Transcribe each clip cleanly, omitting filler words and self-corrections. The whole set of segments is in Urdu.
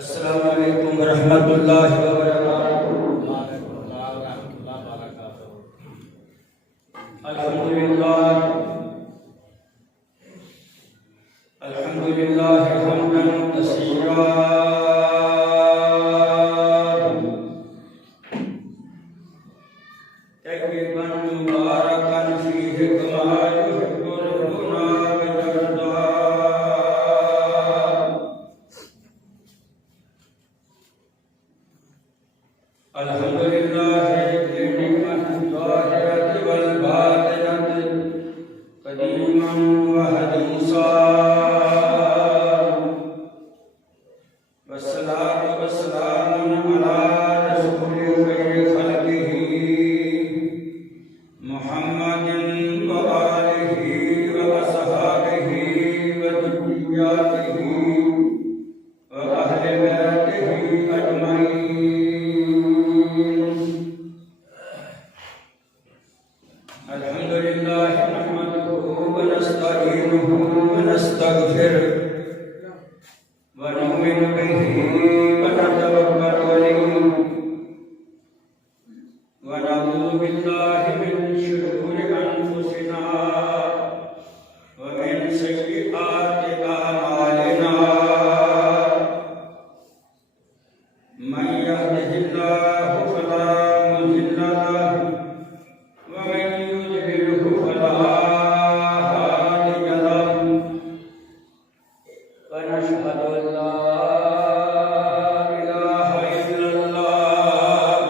السلام علیکم ورحمۃ اللہ وبرکاتہ۔ الحمدللہ حمداً کثیرا طیباً مبارکاً فیہ کما یحب ربنا ویرضا۔ الحمدللہ لنعمت الظاہرۃ والباطنۃ قدیما وحدیثا، والصلاۃ والسلام علی رسول خیر خلقہ محمد وآلہ وأصحابہ وذریاتہ وأہل بیتہ اجمعین۔ الحمدللہ نحمدہ ونستعینہ ونستغفرہ ونؤمن بہ ونتوکل علیہ ونعوذ باللہ من شرور انفسنا ومن سیئات اعمالنا، من یہدہ اللہ فلا مضل لہ ومن یضللہ فلا ہادی لہ، ونشہد ان لا الہ الا اللہ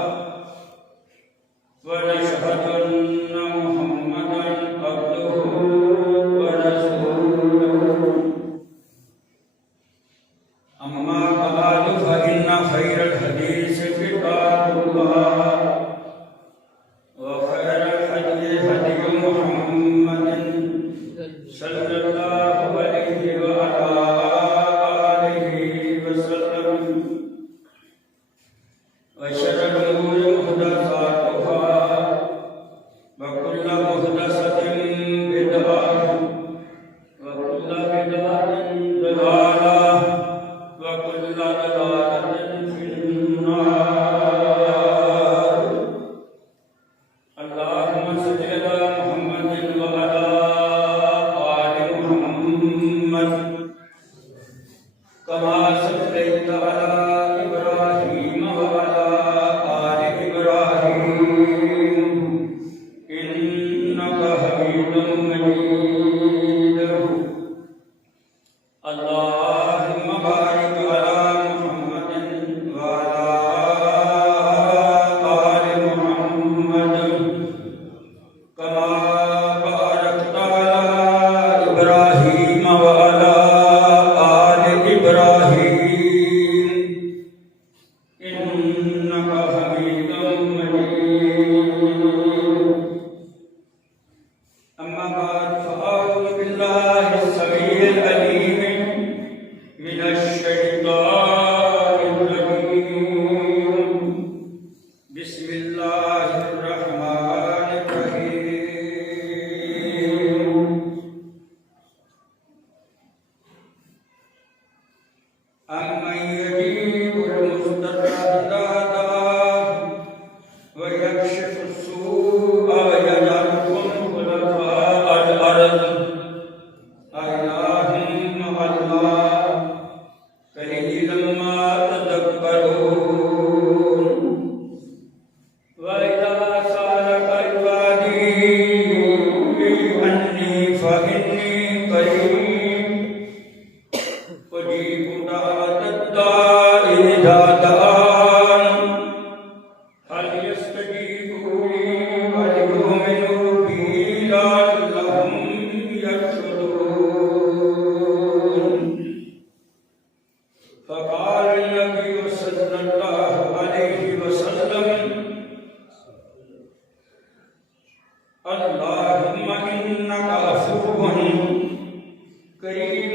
ونشہد ان محمدا عبدہ ورسولہ۔ اما بعد فإن خیر الحدیث کتاب اللہ وخیر الهدی هدی محمد صلی اللہ علیہ وعلى آلہ وسلم، وشر الأمور محدثاتها وكل محدثة بدعة وكل بدعة ضلالة وكل ضلالة في النار۔ اللهم صل على محمد وعلى آل محمد كما صليت على إبراهيم وعلى آل إبراهيم إنك حميد مجيد۔ اللهم بارك على محمد وعلى آل محمد كما باركت على إبراهيم وعلى آل إبراهيم إنك حميد مجيد۔ أما بعد فأعوذ بالله السميع العليم من الشيطان الرجيم، بسم الله الرحمن الرحيم۔ أمن يجيب المضطر إذا دعاه ويكشف السوء ويجعلكم خلفاء الأرض أإله مع الله قليلا ما تذكرون۔ وإذا سألك عبادي عني فإني قريب أجيب دعوة الداع إذا دعان، فليستجيبوا لي وليؤمنوا بي لعلهم يرشدون۔ فقال النبي صلى الله عليه وسلم: اللهم إنك عفو كريم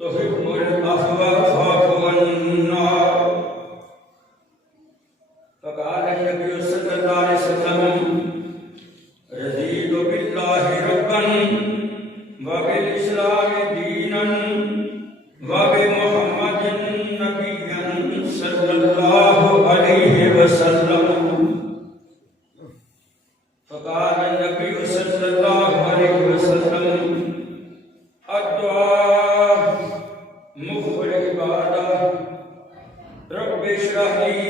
تحب العفو فاعف عنا۔ فقال النبي صلى الله عليه وسلم: رضيت بالله ربا وبالإسلام دينا وبمحمد نبيا والعبادة رب اشرح لي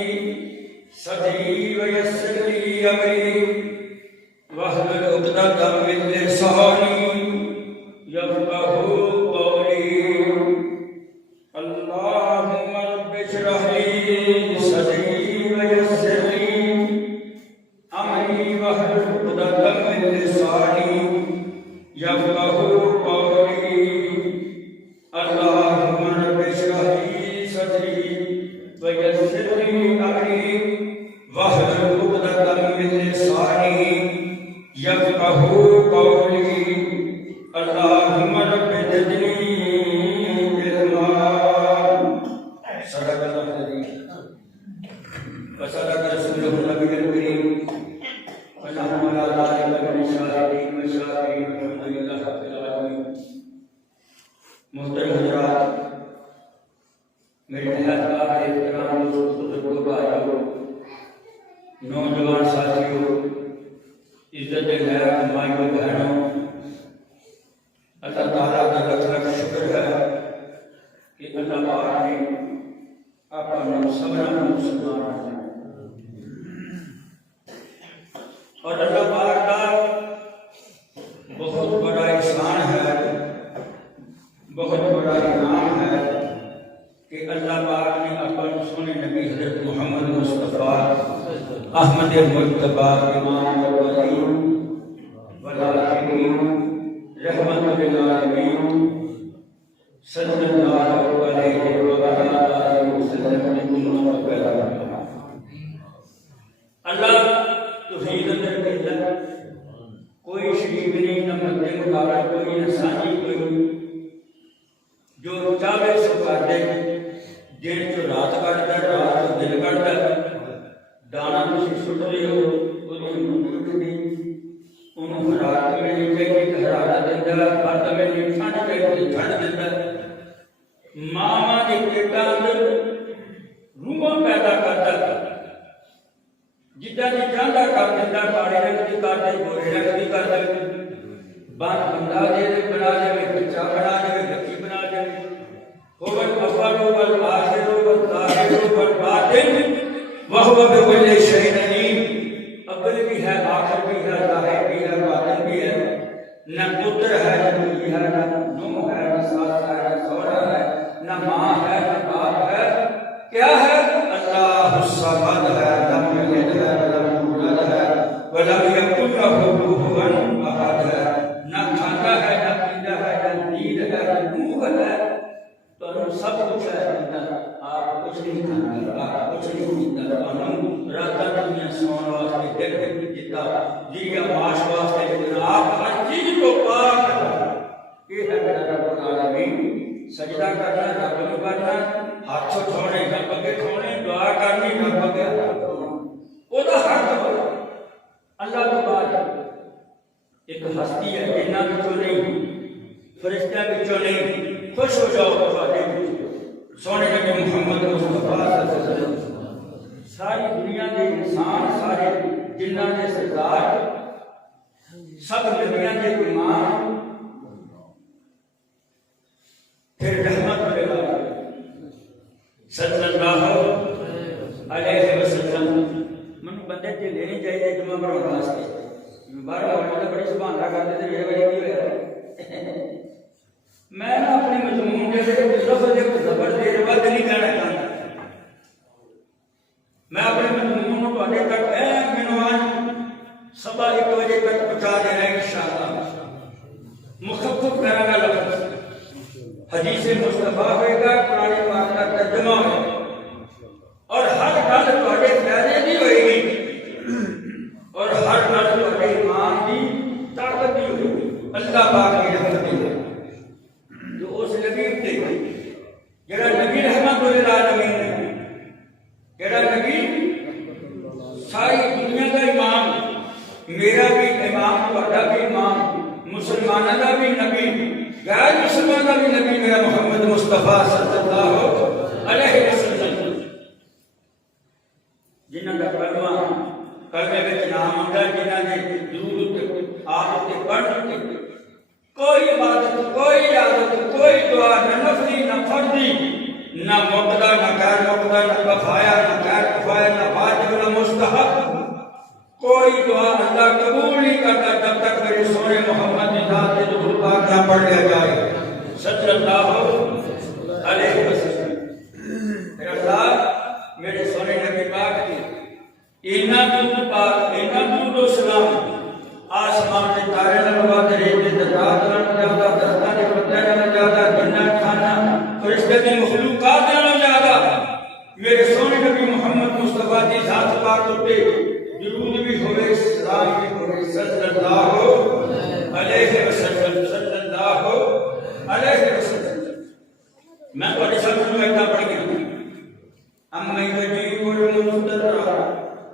صدري ويسر لي أمري واحلل عقدة من لساني يفقهوا قولي اللهم رب اشرح لي صدري ويسر لي أمري واحلل عقدة من لساني يفقهوا قولي اللهم رب اشرح لي صدري ويسر لي أمري واحلل عقدة من لساني يفقهوا قولي اللهم رب زدني علما صدق الله العظيم وصدق رسوله النبي الكريم ونحن على ذلك من الشاهدين والشاكرين والحمد لله رب العالمين. محترم حضرات، میرے نہایت قابل احترام دوستوں، بزرگوں، بھائیوں، نوجوان ساتھیوں، عزت لائق مائیوں، بہنوں، اللہ تعالیٰ کا لاکھ لاکھ شکر ہے کہ اللہ پاک نے اپنے سبرا مسلمان بنایا اور اللہ پاک کا بہت بڑا احسان ہے، بہت بڑا انعام ہے کہ اللہ پاک نے اپنے سونے نبی حضرت محمد مصطفیٰ احمد مجتبی امام الاولین والآخرین رحمت للعالمین صلی اللہ علیہ وآلہ وسلم نے امت پیدا کیا۔ اللہ توحید اندر کہتا کوئی شریک نہیں، نہ مدد مقابل کوئی، نہ ثانی کوئی، جو چاہے سو کر دے، دن جو رات کٹ دے، رات جو دن کٹ دے، دانا تسی سٹ رہے ہو وہ موجود نہیں، انہوں حرارت میں نہیں چاہیے کہ حرارت دیتا ہے، برد میں نہیں ٹھنڈ چاہیے ٹھنڈ دیتا ہے، ماما کے پیٹا اندر روح پیدا کرتا ہے، جتنا جی چاہتا کر دیتا، کاڑے رنگ کی کر دے، گورے رنگ کی کر دے، بند بندہ دے بنا دے، بچہ بنا دے، بچی بنا دے، ہوگل اول ہوگل آخر ہوگل ظاہر ہوگل باطن وَهُوَ بِكُلِّ شَيْءٍ عَلِيمٌ، اول بھی ہے، آخر بھی ہے، ظاہر بھی ہے، باطن بھی ہے، نہ پتر ہے، نہ بیوی ہے، نہ نوح ہے، نہ ساس ہے، نہ سونا ہے، نہ ماں ہے، نہ باپ ہے، کیا ہے؟ اللہ الصمد ہے، لم یلد ولم یولد ہے ولم یکن لہ کفوا احد ہے، نہ کھاتا ہے، نہ پیتا ہے، نہ نیند ہے، نہ روح ہے، تو سب کچھ ہے، آپ کچھ نہیں کھاتے، آپ کچھ نہیں پیتا، ہم راتاں دنیا سون واسطے دن جتا جیا معاش واسطے، لیکن آپ ہر چیز کو پاک ہے۔ یہ ہے میرا رب العالمین، سجدہ کرنا رب کو کرنا، ہاتھ اٹھانے رب کے اٹھانے، دعا کرنی رب کے وہ تو حق ہے۔ اللہ تو بعد ایک ہستی ہے، جنہ بچوں نہیں، فرشتہ بچوں نہیں، خوش ہو جاؤ تواڈے سونے نبی محمد مصطفیٰ صلی اللہ علیہ وسلم، ساری دنیا کے انسان، سارے جنہ کے سردار، سب نبیاں کے امام، پھر رحمت للعالمین صلی اللہ علیہ وسلم۔ من بندے تے لینی چاہیے جمعہ بناਉਣ واسطے، باہر والے بڑی سبحان اللہ کرتے تھے، یہ بڑی کی ہویا میں نہ اپنے مضمون کے لفظ ایک زبر دیر ود نہیں کہنا چاہتا، میں اپنے مضمون کو تھوڑے تک عنوان صبح 1 بجے تک پہنچا دینا انشاءاللہ۔ مخفف کرنا گا لفظ، حدیث مصطفیٰ ہوئے گا، قرآن پاک کا ترجمہ ہوگا، اور ہر گل تھوڑے فائدے دی ہوئے گی، اور ہر گل تھوڑے ایمان دی طاقت دی ہوئے گی، اللہ پاک کی رحمت دی ہوئے گی۔ جو اس نبی تے جڑا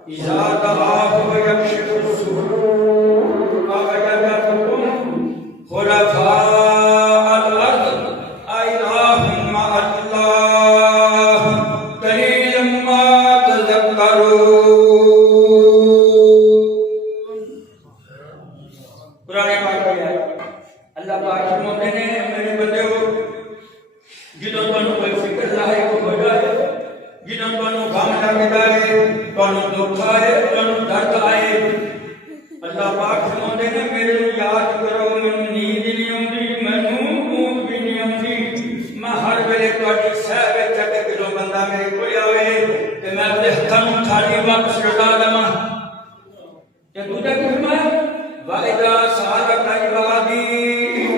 اذا دعاه يكشف السرور ووجدكم خلفاء الارض أإله مع الله قليلا ما تذكرون. قرآن پاک ہے اللہ پاک فرماتے ہیں میرے بندو جدوں تانوں کوئی فکر لاحق ہو جائے جدوں تانوں غم لگ جائے تانوں دکھ آئے تانوں درد آئے اللہ پاک فرماتے ہیں میرے یاد کرو مینوں نیند نہیں آندی مینوں اونگ بھی نہیں آندی میں ہر ویلے تہاڈی سہ وچ اٹک جو بندہ میرے کول آوے تے میں اپنے ہتھاں نوں خالی واپس لٹا دواں تے دوجا کی فرمایا وَإِذَا سَأَلَكَ عِبَادِي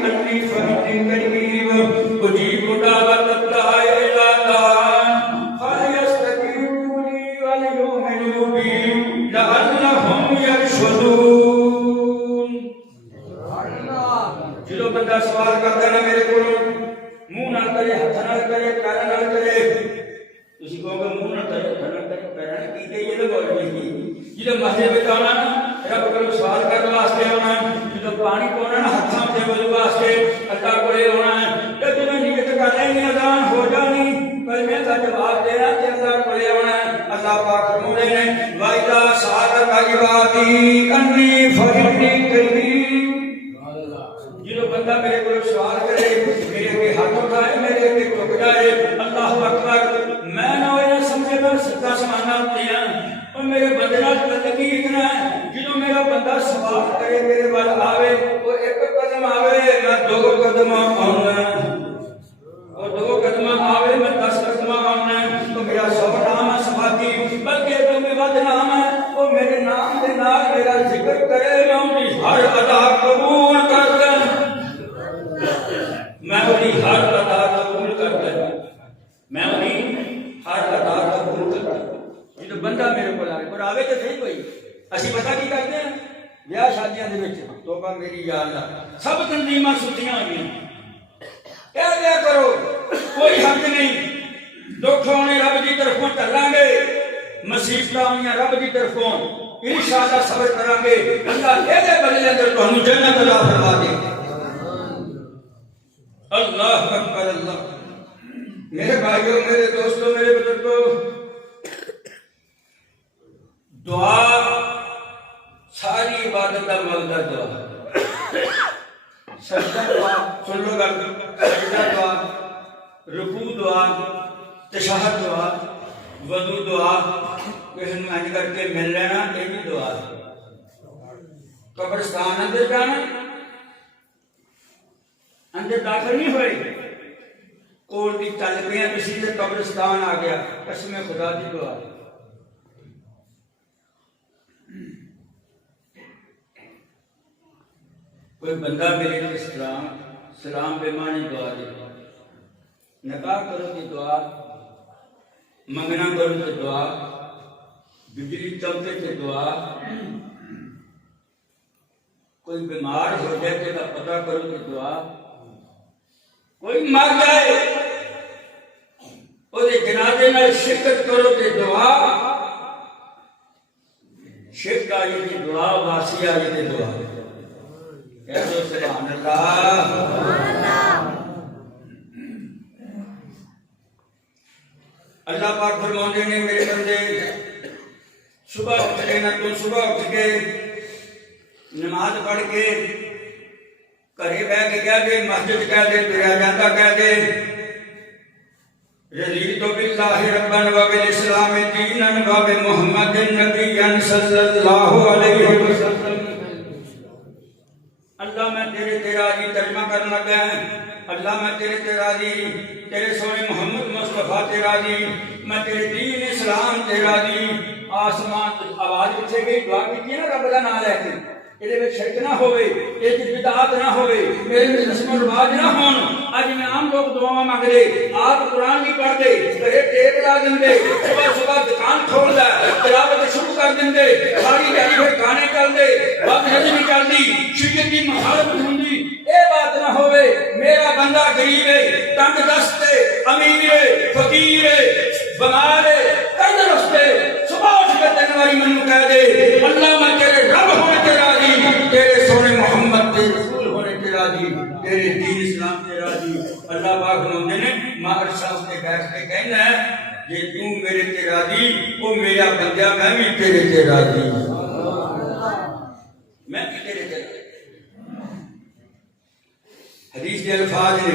أَنِّي قَرِيبٌ أُجِيبُ دَعْوَةَ الدَّاعِ إِذَا دَعَانِ فَلْيَسْتَجِيبُوا لِي وَلْيُؤْمِنُوا بِي لَعَلَّهُمْ يَرْشُدُونَ. جو بندہ سوال کرتا ہے نا میرے کو منہ نہ کرے ہاتھ نہ کرے پیر نہ کرے تسی کہو گے منہ نہ کرے ہاتھ نہ کرے پیر نہ کی یہ لوگ اور نہیں جب مسجد میں آنا نا رب کو سوال کرنے واسطے آنا جب پانی پونا نا ہاتھوں سے وضو واسطے اللہ کو آنا ہے جب تمہیں نیت کر لیں گے اذان ہو جانی کلمے کا جواب دینا تے اللہ کو آنا ہے. اللہ پاک فرماتے ہیں وَإِذَا سَأَلَكَ عِبَادِي أَنِّي فَإِنِّي قَرِيبٌ. جو بندہ میرے کو سوال کرے میرے کے ہاتھ اٹھائے میرے کے جھک جائے اللہ اکبر میں نہ ہوئے سمجھے گا سچا سمانا ہوتے ہیں اور میرے بندے نال زندگی اتنا ہے جدوں میرا بندہ سوال کرے میرے وال آوے وہ ایک قدم آوے میں دو قدم آؤں اور دو قدم آوے میں 10 قدم آؤں تو میرا 100 نام ہے سماتی بلکہ تو میں ود نام ہے وہ میرے نام دے نال میرا ذکر کرے میں اپنی ہر ادا قبول کر دیں میں اپنی ہر ادا قبول کر دیں میں اپنی ہر ادا قبول کر دیں. جو بندہ میرے کو آئے اور آوے تو صحیح کوئی اسی پتہ کی کرتے ہیں بیاہ شادیاں دے وچ توبہ میری یا اللہ سب تنظیماں سُتیاں ہوئیں کہہ دیا کرو کوئی حق نہیں دکھ ہونے رب دی طرفوں چلاں گے مصیبتاں ہوئیاں رب دی طرفوں انشاءاللہ صبر کراں گے اللہ دے بدلے اندر تانوں جنت عطا فرما دے. اللہ اکبر اللہ. میرے بھائیوں میرے دوستوں میرے بزرگوں دعا ساری عبادت کا مقصد دعا سجدہ دعا سن لو گل سجدہ دعا رکوع دعا تشہد دعا وضو دعا کسی نے انج کر کے مل لینا یہ بھی دعا قبرستان اندر جانا اندر داخل نہیں ہوئے کول دی چل پیا کسی سے قبرستان آ گیا قسم خدا دی دعا کوئی بندہ میرے کو سلام بے معنی دعا دے نکاح کرو کی دعا منگنا کرو کی دعا بجلی چمکے کی دعا کوئی بیمار ہو جائے کا پتہ کرو کی دعا کوئی مر جائے وہ جنازے میں شرکت کرو کی دعا شرک آئی کی دعا واسی آئی کی دعا سبحان اللہ. اللہ پاک فرماتے ہیں میرے بندے صبح اٹھ کے نہ تم صبح اٹھ کے نماز پڑھ کے گھرے بیٹھ کے کہہ دے مسجد کہہ دے تیرا جاتا کہہ دے رضیت باللہ ربا وبالاسلام دینا وبمحمد نبیا صلی اللہ علیہ وسلم. اللہ میں تیرے راضی ترجمہ کرنا لگا ہے اللہ میں تیرے راضی تیرے سونے محمد مصطفیٰ تیرے راضی میں تیرے دین اسلام تیرے راضی. آسمان آواز اٹھے گئی دعا کی نا رب کا نام لے کے یہ شرک نہ ہوئے یہ بدعات نہ ہوئے میرے میں رسم و رواج نہ ہون. اج میں عام لوگ دعا مانگ دے آپ قرآن نہیں پڑھ دے گھرے ٹیپ لا دیں صبح صبح دکان کھول دے تلاوت شروع کر دیں ساری دیہی پھر گانے چل دے وقت نہیں چلتی شریعت کی مہارت ہوندی اے بات نہ ہوئے. میرا بندہ غریب ہے تنگ دست ہے امیر ہے فقیر ہے بیمار ہے تندرست ہے صبح اٹھ کے تین بار واری منو کہہ دے اللہ میں تیرے رب ہونے تے راضی، تیرے سونے محمد تے رسول ہونے تے راضی، تیرے دین اسلام تے راضی۔ اللہ پاک فرماتے نے ماں عرشہ تے بیٹھ کے کہنا ہے جے تو میرے تے راضی او میرا بندہ میں بھی تیرے تے راضی، میں بھی تیرے تے راضی۔ حدیث کے الفاظ نے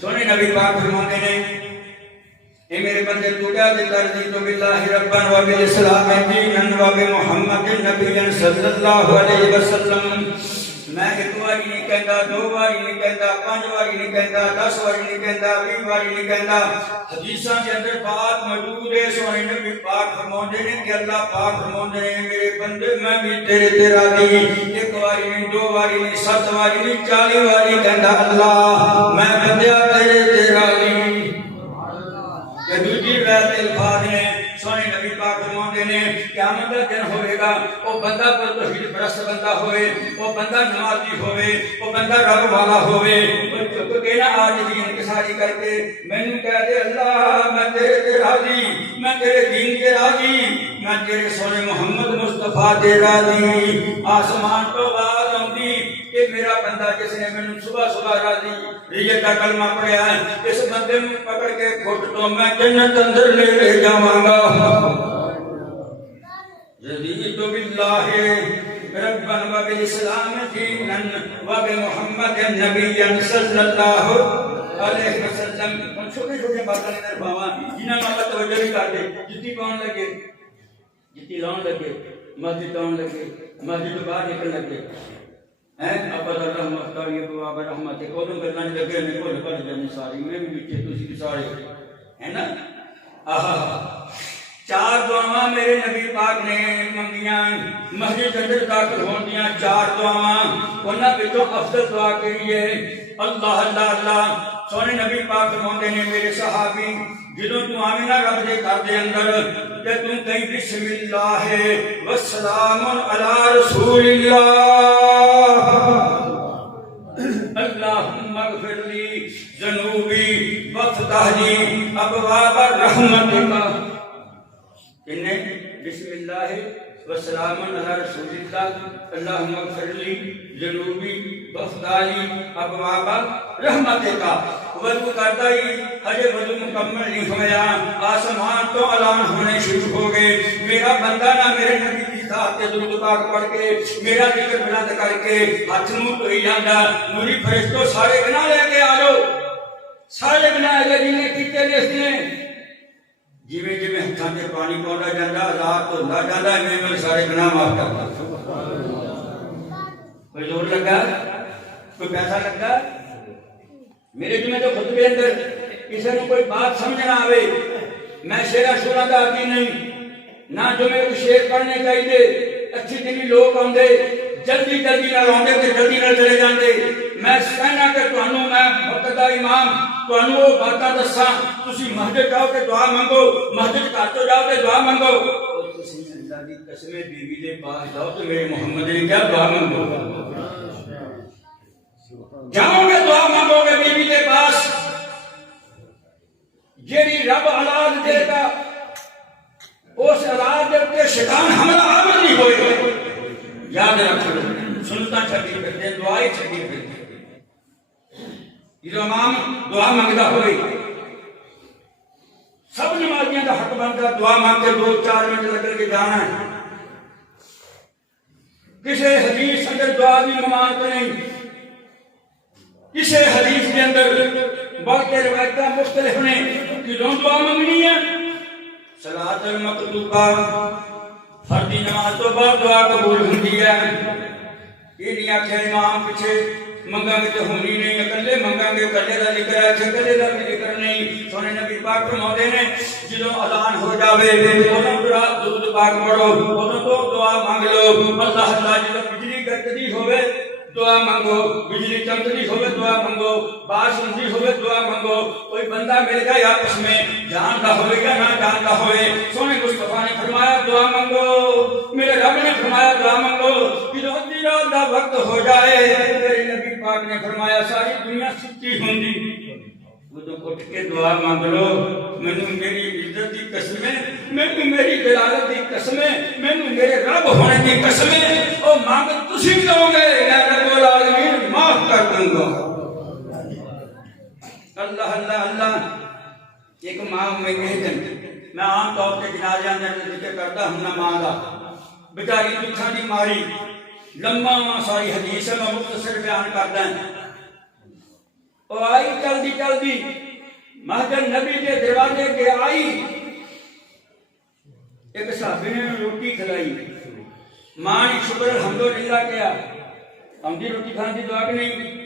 سونے نبی پاک فرماتے نے اے میرے بندے تو کیا دے ترضی تو باللہ ربن و بالاسلام دینن و بمحمد نبی صلی اللہ علیہ وسلم۔ میں ایک واری نہیں کہندا، دو واری نہیں کہندا، 5 واری نہیں کہندا، 10 واری نہیں کہندا، 20 واری نہیں کہندا۔ حدیثاں کے اندر بات موجود ہے، سونے نبی پاک فرماتے ہیں کہ اللہ پاک فرماتے ہیں میرے بندے میں بھی تیرے تے راضی۔ ایک واری نہیں، 2 واری نہیں، 7 واری نہیں، 40 واری کہندا اللہ میں بندیا تیرے تے راضی۔ یہ دوسری روایت الفاظ نے سونے نبی پاک فرماتے ہیں قیامت کا دن ہوئے گا، وہ بندہ پر توحید پرست بندہ ہوئے، وہ بندہ نمازی ہوئے، وہ بندہ رب والا ہوئے، وہ چپ کے نہ عاجزی انکساری کر کے مینوں کہہ دے اللہ میں تیرے تے راضی، میں تیرے دین تے راضی، میں تیرے سونے محمد مصطفیٰ تے راضی۔ آسمان تو آواز آندی کہ میرا بندہ جس نے مینوں صبح صبح راضی ریت کا کلمہ پڑھیا ہے اس بندے نوں پکڑ کے گھٹ تو میں جنت اندر لے جاواں گا۔ رضیت باللہ ربا و بالاسلام دینا و بمحمد نبی صلی اللہ علیہ وسلم۔ ہن چھوٹے چھوٹے باتاں نے درباواں جنہاں نال توجہ نہیں کردے، جتی پاؤن لگے، جتی لاؤن لگے، مسجد آن لگے، مسجد تو باہر نکل لگے ابد الرحمت کاری باب رحمت کودوں کرنا نہیں لگے میں کول کر جانے ساری میں بھی بچے تسی بھی سارے ہے نا۔ آہا 4 دعاواں میرے نبی پاک نے منگیاں مسجد اندر داخل ہوندیاں، 4 دعاواں انہاں وچوں افضل دعا کہڑی ہے؟ اللہ اللہ اللہ۔ سونے نبی پاک فرماتے ہیں میرے صحابی جدوں تو آمینہ رب دے گھر دے اندر کہ تم کہیں بسم اللہ والسلام علی رسول اللہ اللہم اغفر لی ذنوبی وافتح لی ابواب رحمتک۔ انہیں بسم اللہ والسلام علی رسول اللہ اللہم اغفر لی ذنوبی وافتح لی ابواب رحمتک۔ وضو کرتا ہی اجے وضو مکمل نہیں ہویا، آسمان تو اعلان ہونے شروع ہو گئے میرا بندہ نہ میرے نبی کی ذات تے درود پاک پڑھ کے میرا ذکر بلند کر کے ہاتھ منہ دھوئی جاندا، نوری فرشتوں سارے گناہ لے کے آ جاؤ، سارے گناہ جی نے کیتے نے اس نے جویں جویں ہتھاں تے پانی پاوندا جاندا عذاب تو نہ جاندا میں سارے گناہ معاف کرتا۔ کوئی زور لگا، کوئی پیسہ لگا میرے جمعے تو خطبے اندر کسی نے کوئی بات سمجھ نہ آوے میں شیرہ شورا دا آتی نہیں نہ جمعے کو شیر پڑھنے چاہیے، اچھی دلی لوگ آندے جلدی جلدی نہ آندے تے جلدی نہ چلے جاندے، میں کہنا کہ تانوں میں مقتدا امام تانوں وہ باتاں دساں تسی مسجد جاؤ تے دعا منگو، مسجد گھر تو جاؤ تے دعا منگو، تسی اللہ دی قسم بیوی دے پاس جاؤ تے میرے محمد نے کیا دعا منگو، جاؤ گے دعا مانگو گے بیوی کے پاس جیڑی رب اولاد دے گا اس اولاد دے کے شیطان حملہ آور نہیں ہوئے۔ یاد رکھو سنتا چھٹی پھرتے دعائی چھٹی پھرتے جو امام دعا مانگتا ہوئے سب نمازیاں کا حق بنتا دعا مانگ کے 2-4 منٹ لگ کے جانا ہے۔ کسی حدیث اندر دعا بھی ممانت نہیں، کسی حدیث کے اندر بلکہ روایتیں مختلف نے کدوں دعا منگنی ہے؟ صلاۃ المکتوبہ فردی نماز تو بعد دعا قبول ہوتی ہے، یہ نہیں آخیا امام پیچھے منگا گے تو ہونی نہیں، اکلے منگا گے اکلے کا ذکر ہے، اکلے کا بھی ذکر نہیں۔ سونے نبی پاک فرماتے ہیں جدوں اذان ہو جاوے اودوں درود پاک پڑھو، اودوں تو دعا مانگ لو۔ اللہ اللہ جدوں بجلی کڑکدی ہوے دعا مانگو، بجلی چمکدی ہوے دعا مانگو، بارش ہوندی ہوے دعا مانگو، کوئی بندہ مل گیا آپس میں جانتا ہوئے یا نہ جانتا ہوئے سونے مصطفیٰ نے فرمایا دعا مانگو، میرے رب نے فرمایا دعا مانگو۔ جدوں ادھی رات دا وقت ہو جائے میرے نبی پاک نے فرمایا ساری دنیا سچی ہوندی ادو اٹھ کے دعا مانگ لو مینو میری عزت کی قسم ہے مینو میری جلالت کی قسم ہے مینو میرے رب ہونے کی قسم ہے وہ مانگ تسی لو گے میں رب العالمین معاف کر دوں گا اللہ اللہ اللہ ایک ماں میں عام طور پہ جنازے اندر ذکر کرتا ہوں نہ ماں کا بیچاری دکھاں دی ماری لمبا ساری حدیث میں مختصر بیان کرتا ہے وہ آئی چلدی چلدی مہجر نبی کے دروازے کے آئی ایک صحابی نے روٹی کھلائی ماں نے شکر الحمدللہ کیا ہم دی روٹی کھان دی دعا کہ نہیں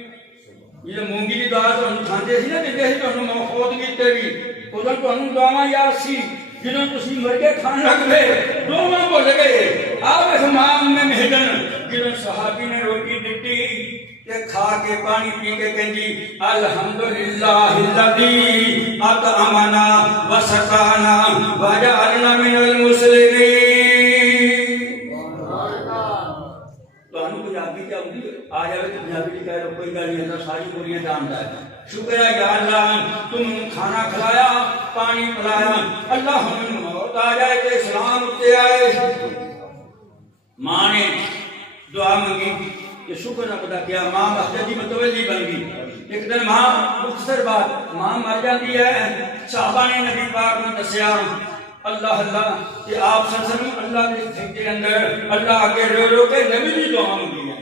یہ مونگی دی دعا تو ہم کھاندے سی نا دیتے سی تو ہم موخوت کیتے بھی ادھر تو ہم دعا یاد سی جنہوں تسی مرگے کھان لگ گئے دعا بول گئے آپ اس ماں میں مہدن جنہوں صحابی نے روٹی دیتی کہ کھا کے پانی پی کے کہنجی الحمدللہ الذی اطعمنا وسقانا وجعلنا من المسلمین تو ہم پنجابی کیا ہوگی آ جائے تو پنجابی کی کہہ رہا کوئی گالی ہے ساری بولیاں جانتا ہے شکر ہے یا اللہ تم کھانا کھلایا پانی پلایا اللہ ہمیں موت آ جائے کہ اسلام اٹھتے آئے ماں نے دعا منگی کہ شکر ادا کیا ماں مسجد متوجہ بن گئی ایک دن ماں مختصر بات ماں مر جاتی ہے صحابہ نے نبی پاک نے دسیا اللہ اللہ کہ آپ صلی اللہ علیہ وسلم اللہ کے سجدے اندر اللہ آگے رو رو کے نبی کی دعا منگی ہے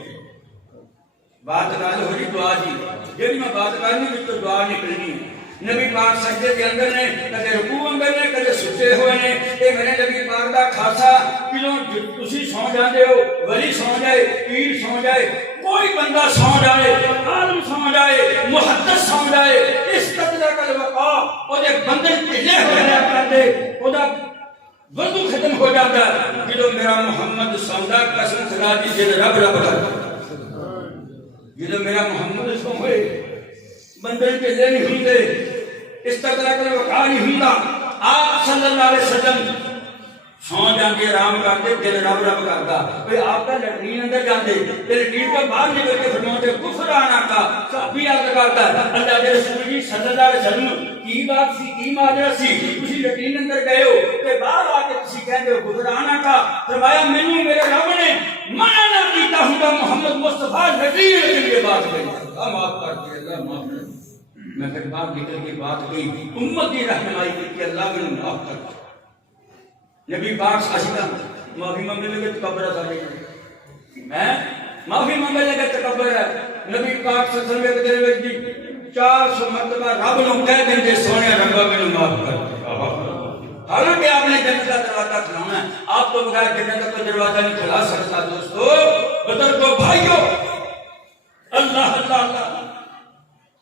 بات گل ہو رہی دعا دی جی میں بات کرنی تو دعا نکلنی ہے نبی پاک سجدے کے اندر نے کدے رکوع اندر نے کدے سجدے ہوئے نے اے میرے نبی پاک دا خاصا کلوں تسی سو جاندے ہو ولی سو جائے پیر سو جائے کوئی بندہ سو جائے عالم سو جائے محدث سو جائے اس قدر کا وقا او دے بندے ڈھلے ہوئے رہ کردے او دا وضو ختم ہو جاتا ہے جدو میرا محمد سوندا قسم خدا دی جے رب رب کر جدو میرا محمد سو ہوئے بندے ڈھلے نہیں ہوندے اس طرح کا وقار نہیں ہوندا آپ صلی اللہ علیہ وسلم سو جاندے آرام کرتے دل رب رب کرتا کوئی آپ کا لٹرین اندر جاندے لٹرین کا باہر نکل کے فرماتے غفرانہ کا صحابی یاد کرتا اللہ کے رسول جی صلی اللہ علیہ وسلم کی بات سی کی ماجرا سی تسی لٹرین اندر گئے ہو تے باہر آ کے تسی کہندے ہو غفرانہ کا فرمایا مینوں میرے رب نے منع نہ کیتا ہوندا محمد مصطفیٰ لٹرین کے لیے بات کری اللہ معاف کر دے اللہ معاف کر میں پھر باہر نکل کے بات کی امت کی رہنمائی کی کہ اللہ میں معاف کر نبی پاک ساشدہ معافی مانگنے لگے تکبر ہے معافی مانگنے لگے تکبر ہے نبی پاک صلی اللہ علیہ وسلم کے دل میں 400 مرتبہ رب نو کہہ دیں کہ سونے ربا میں معاف کر حالانکہ آپ نے جنت کا دروازہ کھلانا ہے آپ تو بغیر جنت کا دروازہ نہیں کھلا سکتا دوستو بزرگو بھائیو اللہ اللہ اللہ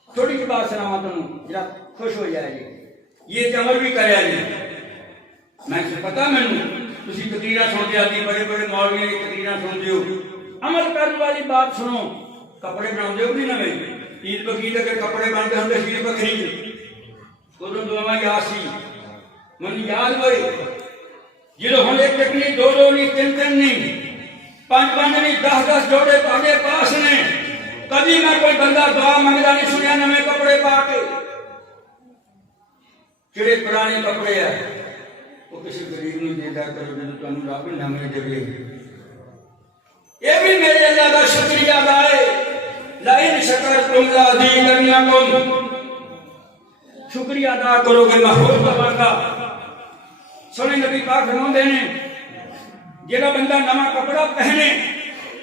تھوڑی سی بات سناواں تمہیں ذرا خوش ہو جائے گی یہ عمل بھی کرے نہیں میں سے پتا مینوں تسی تقریراں سنتے آتی بڑے بڑے مولویاں کی تقریراں سنتے ہو عمل کرنے والی بات سنو کپڑے بناؤندے ہو نہیں نویں عید بقرعید کے کپڑے بنتے ہوندے عید بقرعید ادوں دعا یاد سی من یاد ہوئی جدوں ہن ایک نہیں دو نہیں تین نہیں پانچ نہیں 10 جوڑے پاگے پاس نے کبھی میں کوئی بندہ دعا منگدا نہیں سنیا نویں کپڑے پا کے جڑے پرانے کپڑے ہیں وہ کسی غریب نہیں دیتا کرو جب تمہیں رب نامے دے یہ بھی میرے اللہ کا شکریہ ادا ہے لئن شکرتم لازیدنکم شکریہ ادا کرو گے میں اور دواں سونے نبی پاک فرماندے نے جڑا بندہ نواں کپڑا پہنے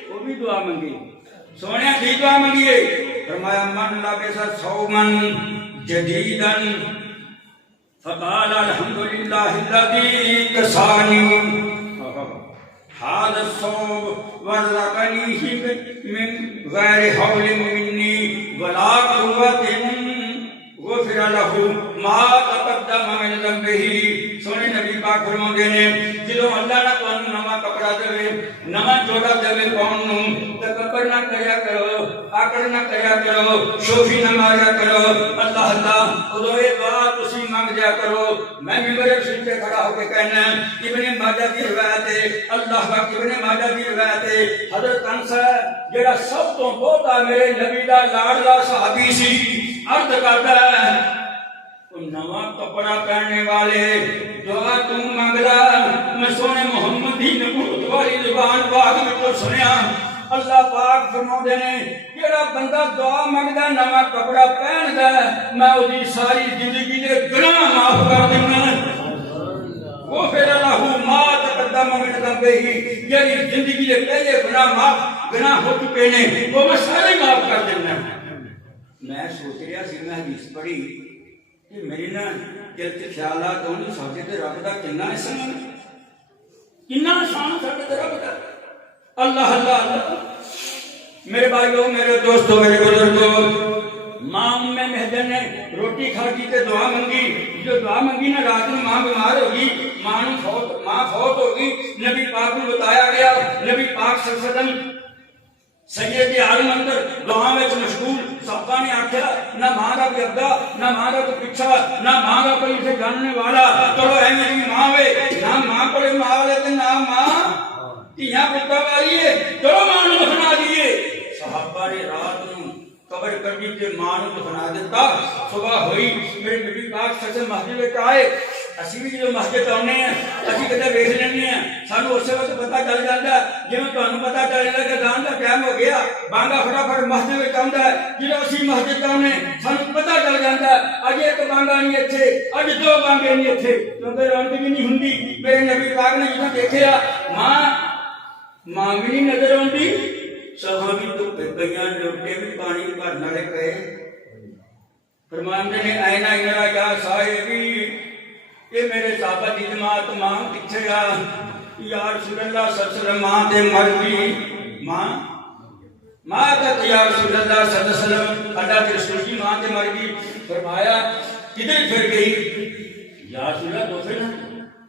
وہ بھی دعا منگے سونے کی دعا منگیے فرمایا من لبس ثوبا جدیدا فقال الحمد لله الذي كساني هذا الثوب ورزقنيه من غير حول مني ولا قوة غفر له ما تقدم من ذنبه سونے نبی پاک فرماندے نے جدوں اللہ نے تانوں نواں کپڑا دے نواں جوڑا دے پاؤن نوں تکبر نہ کریا کرو آکڑ نہ کریا کرو شوخی نہ ماریا کرو اللہ اللہ اودوں اے دعا تسی مانگ جا کرو میں ممبر رسول پہ کھڑا ہو کے کہنا ابن ماجہ کی روایت ہے اللہ کا ابن ماجہ کی روایت ہے حضرت انس جڑا سب تو بہت میرے نبی دا لاڈلا صحابی سی عرض کردا ہے نواں کپڑا پہننے والے دعا تو منگلا میں سونے محمد دی نبوت والی زبان پاک وچوں سنیا اللہ پاک فرماندے نے جڑا بندہ دعا منگدا نواں کپڑا پہندا میں او دی ساری زندگی دے گناہ معاف کر دینا غفر له ما تقدم من ذنبه یعنی زندگی دے پہلے گناہ ہو چکے نے وہ میں سارے معاف کر دینا میں سوچ رہا سی میں حدیث پڑھی کہ میری نا دل چ خیالات آنے ساڈے تے رب دا کنا احسان کنا شان ساڈے تے رب دا اللہ اللہ اللہ میرے بھائیو میرے دوستو میرے بزرگو ماں میں مہدن نے روٹی کھا کی تے دعا منگی جو دعا منگی نا رات میں ماں بیمار ہوگی ماں فوت ہوگی نبی پاک کو بتایا گیا نبی پاک صلی اللہ علیہ وسلم سید عالم اندر دعا میں مشغول صحابہ نے آکھیا نہ ماں کا کوئی اگا نہ ماں کا کوئی پچھا نہ ماں کا کوئی اسے جاننے والا چلو اے میری ماں وے نہ ماں کو ماں والے تے نہ ماں تیاں پتہ والی ہے چلو ماں نو دفنا دیے صحابہ نے رات نو قبر کڈی تے ماں نو دفنا دیتا صبح ہوئی میرے نبی پاک صلی اللہ علیہ وسلم مسجد وچ آئے اسی بھی جو مسجد آنے ہیں اسی کدے ویکھ لینے ہیں سانو اسے وقت پتہ چل جاتا ہے جویں تانوں پتہ چل جاتا کہ دان دا ٹائم ہو گیا بانگا فٹافٹ مسجد وچ آندا ہے جدوں اسی مسجد آنے سانو پتہ چل جاتا ہے اج ایک بانگا نہیں ایتھے اج دو بانگے نہیں ایتھے کیونکہ رونق بھی نہیں ہوندی میرے نبی پاک نے جدوں دیکھیا ماں بھی نہیں نظر آندی صحابی تو گئیاں لوٹے بھی پانی بھرن والے پئے فرماندے نے اینا اینا یا صاحبی کہ میرے صحابہ دی جماعت ماں کتھے آ یا رسول اللہ صلی اللہ علیہ وسلم ماں تے مر گئی ماں تے یا رسول اللہ صلی اللہ علیہ وسلم اللہ کے رسول کی ماں تے مر گئی فرمایا کدھر پھر گئی یا رسول اللہ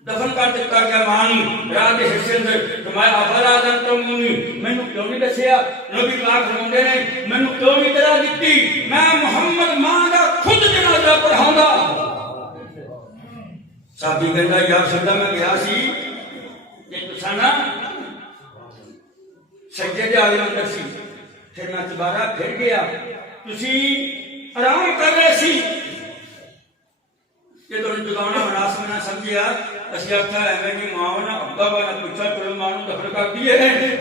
دفن کر دیتا گیا ماں راہ دے حصے اندر فرمایا افلا ذنتمونی مینوں کیوں نہیں دسیا نبی پاک فرماندے نے مینوں کیوں نہیں اطلاع دتی میں محمد ماں دا خود جنازہ پڑھاوندا صحابی کہندا یا رسول اللہ میں گیا سی کہ تساں نا سجدے دے عالم اندر سی پھر میں دوبارہ پھر گیا تسی آرام کر رہے سی کہ تمہیں جگاؤنا مناسب نہ سمجھیا اسی آخیا ایویں نہیں ماں نہ ابا والا پوچھا چلو ماں نو دفن کر دیے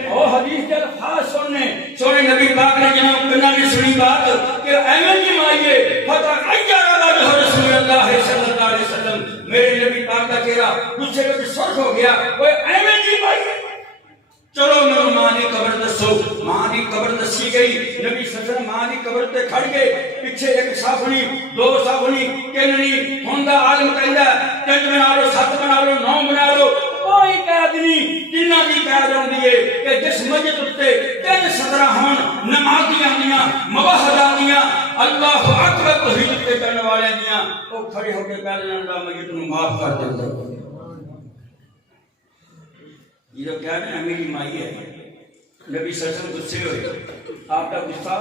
او حدیث کے الفاظ سننے سونے نبی پاک نے جنہوں کنا نے سنی بات کہ ایویں نہیں مائیے فتح ایار وجہ رسول اللہ صلی اللہ علیہ وسلم میرے نبی پاک کا چہرہ غصے میں سرخ ہو گیا وہ ایویں نہیں مائیے چلو میرے ماں دی قبر دسو ماں دی قبر دسی گئی نبی صلی اللہ علیہ وسلم ماں دی قبر تے کھڑ گئے پیچھے ایک صافنی دو صافنی کننی ہوندا عالم کہندا تین بنا لو سات بنا لو نو بنا لو کوئی قید نہیں جنہ دی قید ہوندی ہے کہ جس مسجد تے تین صدراں ہون نمازیاں دیاں موحداں دیاں اللہ اکبر توحید تے کرنے والے دیاں او کھڑے ہو کے کہہ دین اللہ میت نو معاف کر دے یہ کیا ہے میری مائی ہے نبی صلی اللہ علیہ وسلم غصے ہوئے آپ کا غصہ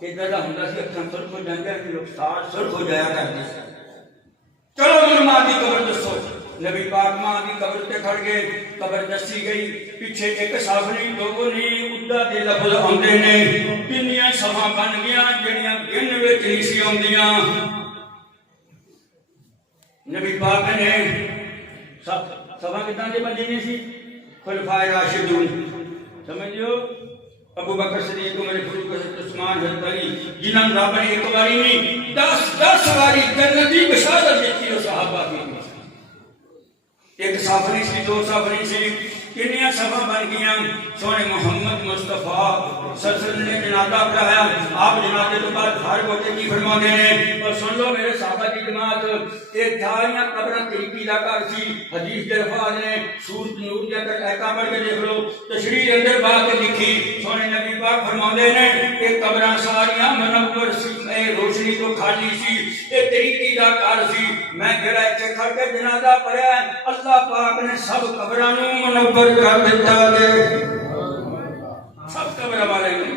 ادھر کا ہوندا سی اکھاں سرخ ہو جاندے ہیں رخسار سرخ ہو جایا کرتے چلو میری ماں دی قبر دسو نبی پاک ماں دی قبر تے کھڑ گئے قبر دسی گئی پیچھے ایک صافنی دو نہیں ادا دے لفظ آندے نے کنیاں صفاں بن گیاں جڑیاں گن وچ نہیں سی آندیاں نبی پاک نے صفاں کتنا دے بندے نہیں سی خلفائے راشدون سمجھو ابو بکر صدیق عمر فاروق حضرت عثمان حضرت علی جنہاں رب نے ایک باری نہیں 10 باری جنتی بشارت دیتی ہے صحابہ کی ایک صافنی سی دو صافنی سی کنیاں صفاں بن گیاں سونے محمد مصطفیٰ صلی اللہ علیہ وسلم نے جنازہ پڑھایا آپ جنازے تو بعد فارغ ہوتے کی فرماتے ہیں اور سن لو میرے صحابہ کی جماعت ایک تھاریاں قبریں طریقی کا گھر سی حدیث کے الفاظ نے سورۃ نور کے تک ایکا پڑھ کے دیکھ لو تشریح اندر بات لکھی سونے نبی پاک فرماتے ہیں ایک قبریں ساریاں منور سی روشنی تو خالی سی ایک طریقی کا گھر سی میں جڑا ایتھے کھڑ کے جنازہ پڑھیا اللہ پاک نے سب قبراں نوں منور کر دیتا ہے سب قبر والے نے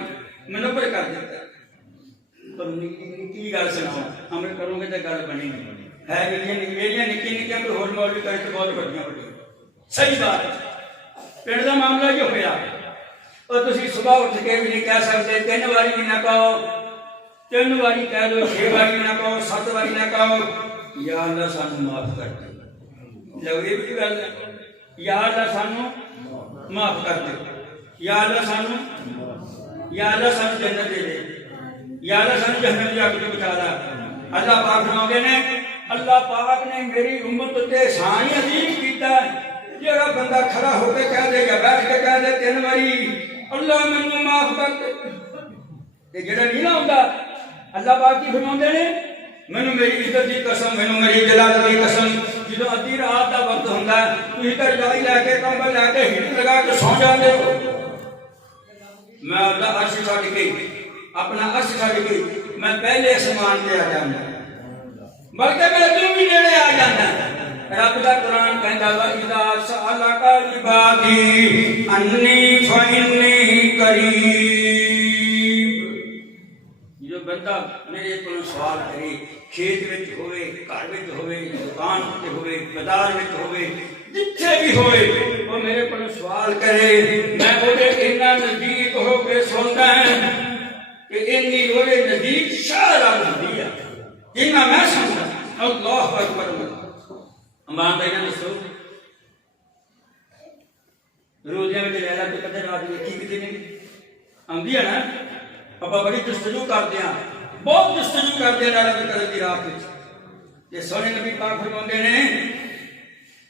منور کر دیتا ہے تو نکی گل سناؤ عمل کرو گے تو گل بنی نہیں ہے میریاں نکی نکیاں کوئی ہور مولوی کرے تو بہت بڑیاں بڑیاں صحیح بات ہے پنڈ کا معاملہ جو ہوا اور تسی صبح اٹھ کے بھی نہیں کہہ سکتے 3 باری بھی نہ کہو 3 باری کہہ دو 6 باری نہ کہو 7 باری نہ کہو یا اللہ سانو معاف کر دے. لو یہ بھی گل ہے, یا اللہ سانو معاف کر دے, یا اللہ سانو جنت دے دے, یا اللہ سانو جہنم دی اگ تو بچا لا. اللہ پاک فرماتے نے اللہ پاک نے میری امت تے احسان ہی عظیم کیتا ہے. جڑا بندہ کھڑا ہو کے کہہ دے یا بیٹھ کے کہہ دے 3 باری اللہ مینوں معاف کر دے, تے جڑا نہیں نہ ہوندا اللہ پاک کی فرماتے نے مینوں میری عزت دی قسم, مینوں میری جلالت دی قسم, جدوں ادھی رات دا وقت ہوندا ہے تسی تے رضائی لے کے کمبل لے کے ہٹ لگا کے سو جاندے ہو. میں اپنا عرش چھڈ کے میں پہلے آسمان تے آ جانا, بلکہ میں تو بھی نیڑے آ جانا. رب دا قرآن کہندا وا اذا سألک عبادی انی فإنی قریب. جو بندہ میرے کو سوال کرے, کھیت وچ ہوئے, گھر وچ ہوئے, دکان تے ہوئے, بازار وچ ہوئے, جتھے بھی ہوئے, وہ میرے کو سوال کرے, میں اودے اتنا نزدیک ہو کے سندا ہاں کہ انی اودے نزدیک شاہ ہوندی ہے جنہ میں سندا. اللہ اکبر. امان بھائی نے دسو روزیاں میں لیلۃ القدر رات ویکھی کتے نے آندی ہے نا, اپا بڑی جستجو کرتے ہیں, بہت جستجو کرتے ہیں لیلۃ القدر کی رات وچ. یہ سونے نبی پاک فرماتے ہیں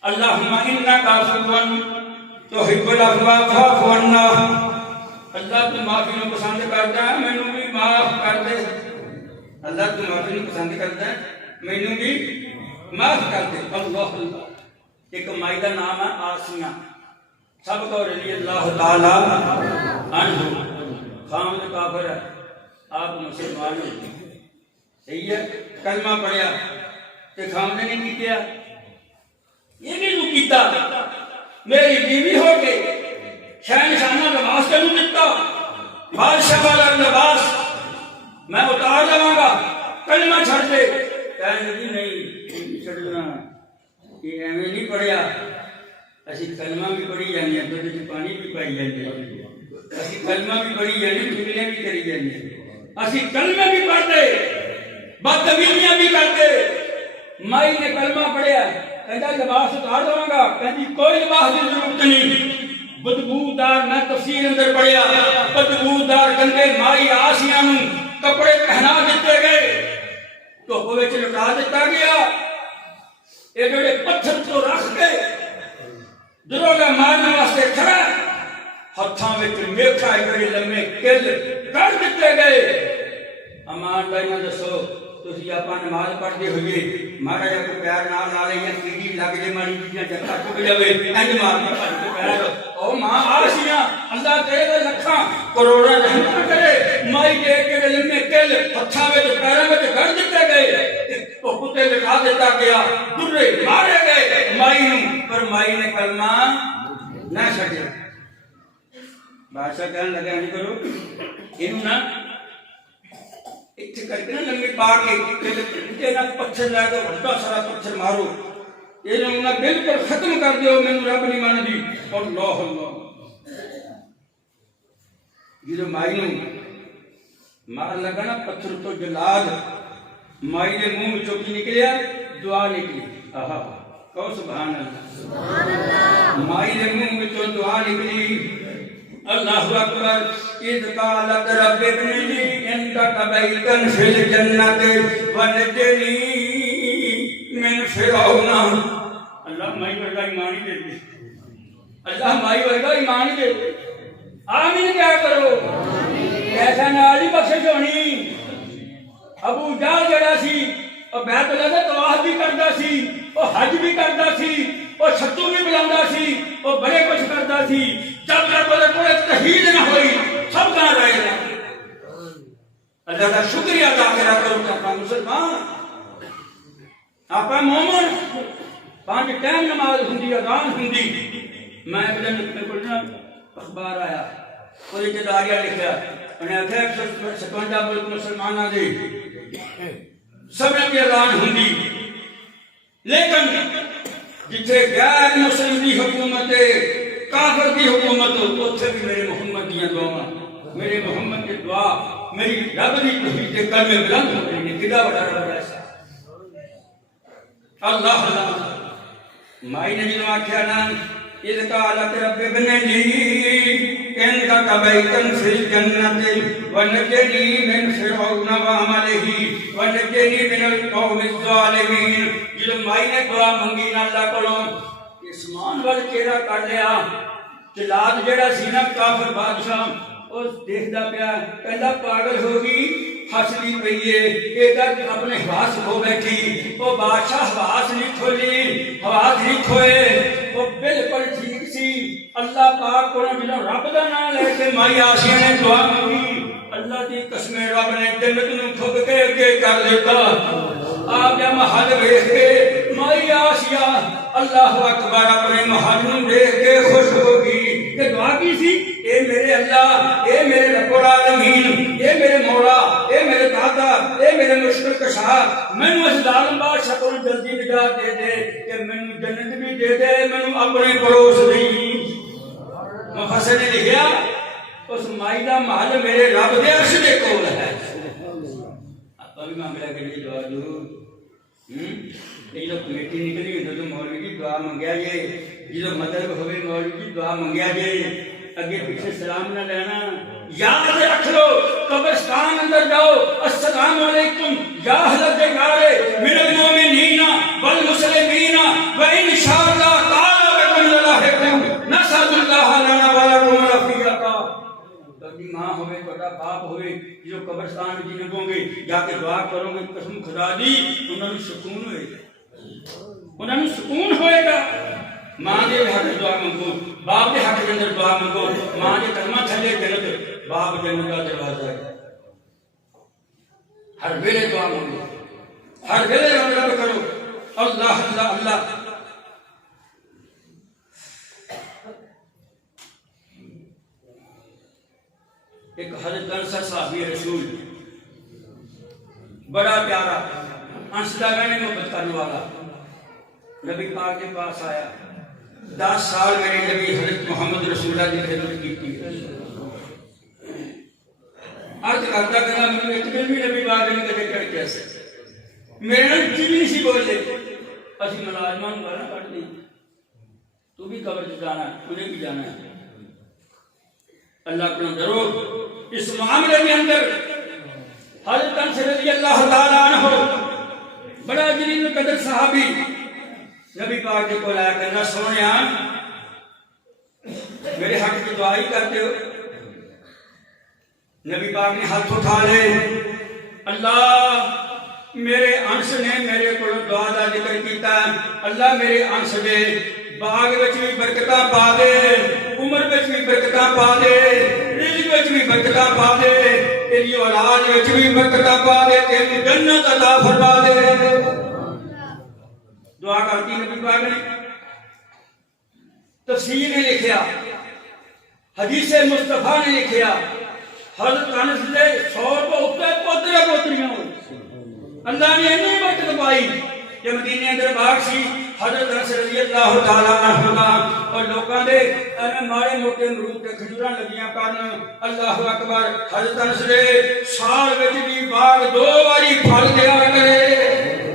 اللہم انک عفو تحب العفو فاعف عنا. اللہ تو معافی نو پسند کرتا ہے, مینوں بھی معاف کر دے. اللہ تو معافی نو پسند کرتا ہے, مینوں بھی معاف کر دے. اللہ اللہ. ایک مائی دا نام ہے آسیہ, سب کو رضی اللہ تعالی عنہ. خامد کافر ہے, آپ مسلمان ہوتے ہیں, صحیح ہے, کلمہ پڑھیا تے خامد نے کی کیا, یہ بھی تو کیتا, میری بیوی ہو کے شہنشانہ لباس تینوں دتا, بادشاہ والا لباس میں اتار لواں گا, کلمہ چھڑ دے. کہنے لگی نہیں چھڑنا, یہ ایویں نہیں پڑھیا, اسی کلمہ بھی پڑھی جانے ہیں, دودھ وچ پانی بھی پائی جانے ہیں, اسی کلمہ بھی پڑھی جانے, چگلیاں بھی کری جانے ہیں, اسی کلمہ بھی پڑھتے, بدتمیزیاں بھی کرتے. مائی نے کلمہ پڑھیا, کہتا لباس اتار دوں گا, کہتی کوئی لباس کی ضرورت نہیں. بدبودار, میں تفسیر اندر پڑھیا, بدبودار گندے مائی آسیہ نوں کپڑے پہنا دیتے گئے, دھوپ وچ لٹا دیتا گیا. یہ جڑے پتھر تو رکھ کے دروگا مارنے واسطے کھڑا, ہتھاں وچ میکھا بڑے لمے کل کر دیتے گئے. امان بھائی نے دسو تسی آپ نماز پڑھتے ہوئے مارا جا کوئی پیار نال لا لے یا کیڑی لگ جائے, ماری چیزاں چکا چک جائے, انج مارنا پڑھ کے پیر. او ماں آسیہ, اللہ تیرے دے لکھاں کروڑاں رحمت کرے, مائی دے کے لمے کل ہتھاں وچ پیراں وچ کر دیتے گئے, تو کتے لٹا دیتا گیا, درے مارے گئے مائی نوں, پر مائی نے کلمہ نہ چھڈیا. بادشاہ کہنے لگا نہیں کرو اینوں نہ اتنے کر کے نا لمبی پا کے پتھر لے کے بڑا سارا پتھر مارو, یہ بالکل ختم کر دیو, مینوں رب نہیں مان دی. اللہ اللہ. جدو مائی نوں مار لگا نا پتھر تو جلاد, مائی دے منہ وچوں کی نکلیا, دعا نکلی. آہا کہو سبحان اللہ. مائی دے منہ وچوں دعا نکلی, اللہ اکبر. اذ قالت رب ابن لی عندک بیتا فی الجنۃ ونجنی من فرعون. اللہ مائی ورگا ایمان ہی دے دے, اللہ مائی ورگا ایمان ہی دے دے. آمین کیا کرو, ایسا نال ہی بخشش ہونی. ابو جہل جڑا سی اور بیت اللہ دا طواف بھی کردا سی, اور حج بھی کردا سی, اور چھتو بھی بلاوندا سی, اور بڑے کچھ کردا سی. جب تک وہ کوئی توحید نہ ہوئی سب کہاں رہ گئے. اللہ کا شکریہ ادا کرا کرو کہ آپ مسلمان, آپ مومن. 5 ٹائم نماز ہوندی, اذان ہوندی. میں ایک دن اپنے کو نا اخبار آیا, وہ جداریہ لکھا, انہیں آخیا 157 ملک مسلمانوں دے سب کی اذان ہوندی, لیکن جتھے غیر مسلم دی حکومت ہے, کافر کی حکومت ہو, اتنے بھی میرے محمد دیا دعا, میرے محمد کی دعا, میری رب دی توحید کے کلمے بلند ہو گئے. کدا بڑا رب ایسا اللہ اللہ مائی نے جو آکھیا نا اذ قالت رب ابن لي عندك بيتا في الجنة ونجني من فرعون وعمله ونجني من القوم الظالمين جو مائی نے دعا منگی نا اللہ کولوں اسمان وال چہرہ کر لیا چلاد جڑا سی نا کافر بادشاہ اس دیکھدا پیا کہندا پاگل ہو گئی ہسدی پئی ہے ایک اپنے حواس ہو بیٹھی وہ بادشاہ حواس نہیں کھولی حواس نہیں کھوئے وہ بالکل ٹھیک سی اللہ پاک کو جنہوں رب دا نام لے کے مائی آسیہ نے دعا مانگی اللہ دی قسم رب نے جنت نو ٹھک کے اگے کر دیتا آپ جا محل ویکھ کے مائی آسیہ اللہ اکبر اپنے محل نو دیکھ کے خوش ہوگی کہ دعا کی سی اے میرے اللہ اے میرے رب العالمین اے میرے مولا اے میرے دادا اے میرے مشکل کشا مینوں اس ظالم بادشاہ کو جلدی نجات دے دے کہ مینوں جنت بھی دے دے مینوں اپنے پڑوس دی مفسر نے لکھیا اس مائی دا محل میرے رب دے عرش دے کول ہے آپ بھی مانگ لے کہ دعا دو یہ جو کمیٹی نکلی ہے تو مولوی کی دعا منگیا جے جو مطلب ہوئے مولوی کی دعا منگیا جے اگے پیچھے سلام نہ لینا یاد رکھ لو قبرستان اندر جاؤ السلام علیکم یا اہل الدیار من المؤمنین والمسلمین وانشاءاللہ تعالی بکم للاحقون نسأل اللہ لنا ولکم رفیقا کبھی ماں ہوئے بڑا باپ ہوئے جو قبرستان میں جنہیں گوں گے جا کے دعا کرو گے قسم خدا دی انہوں نے سکون ہوئے گا انہوں نے سکون ہوئے گا ماں دے حق دعا منگو باپ دے حق کے اندر دعا منگو ماں دے کلمہ چھلے جنت باپ جنت کا دروازہ ہے ہر ویلے دعا منگو ہر ویلے رب کرو اللہ اللہ اللہ ایک حضرت انصر صحابی رسول بڑا پیارا انصر میں محبت کرنے والا نبی پاک کے پاس آیا 10 سال میرے نبی حضرت محمد رسول اللہ کی خدمت کی تھی عرض کرتا کہ میں اتنے بھی نبی پاک نے کدے کر کیسے میرے نال چیز نہیں سی بولے اسی ملازمان گانا پڑھتے تو بھی قبر جانا انہیں بھی جانا ہے اللہ اپنا ضرور اس معاملے کے اندر حضرت انس رضی اللہ تعالیٰ عنہ بڑا جلیل قدر صحابی نبی پاک کے کو لایا کرنا سونیا میرے حق کی دعائی کرتے ہو نبی پاک نے ہاتھ اٹھا لے اللہ میرے انس نے میرے کو دعا دا ذکر کیتا اللہ میرے انس دے باغ وچ بھی برکتاں پا دے عمر وچ بھی برکتاں پا دے رزق وچ بھی برکتاں پا دے تیری اولاد وچ بھی برکتاں پا دے تیری جنت عطا فرما دے دعا کرتی نبی پاک نے تفسیر نے لکھیا حدیث مصطفیٰ نے لکھیا حضرت انس دے 100 کو اوپر پوترے پوتریاں اللہ نے اتنی برکت پائی کہ مدینے اندر باغ سی حضرت انس رضی اللہ تعالیٰ عنہ اور لوکاں دے مارے موٹے امرود تے کھجوراں لگیاں کرن اللہ اکبر حضرت انس دے سال وچ بھی باغ 2 واری پھل دیا کرے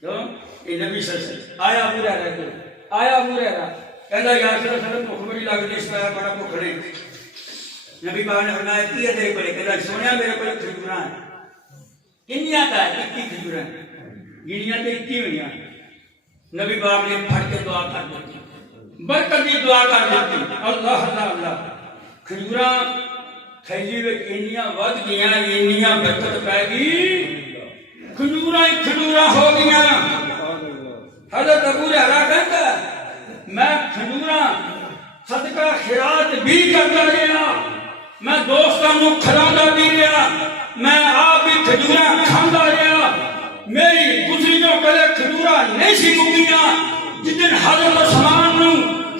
کیوں یہ نبی صلی اللہ علیہ وسلم آیا ابو ہریرہ کہندا یا رسول اللہ بھوک بڑی لگدی اس طرح بڑا بھوک نہیں نبی پاک نے فرمایا کی ہے تیرے کولے کہندا سونیا میرے کول کھجوراں ہیں کنیاں کا ہے 21 کھجوراں گنیاں تے 21 ہوئیاں نبی پاک نے پھڑ کے دعا کر دی برکت دی دعا کر دی اللہ اللہ اللہ کھجوراں تھیلی وچ انیاں ود گیاں انیاں برکت پے گئی کھجوراں ہو گیاں حضرت ابو ہریرہ کہتا میں کھجوراں صدقہ خیرات بھی کرتا رہا میں دوستاں نو کھلانا بھی رہا میں آپ بھی کھجوراں کھاندا رہا میری گزری جو کلے کھجوراں نہیں سی مکیاں جدن حضرت عثمان نو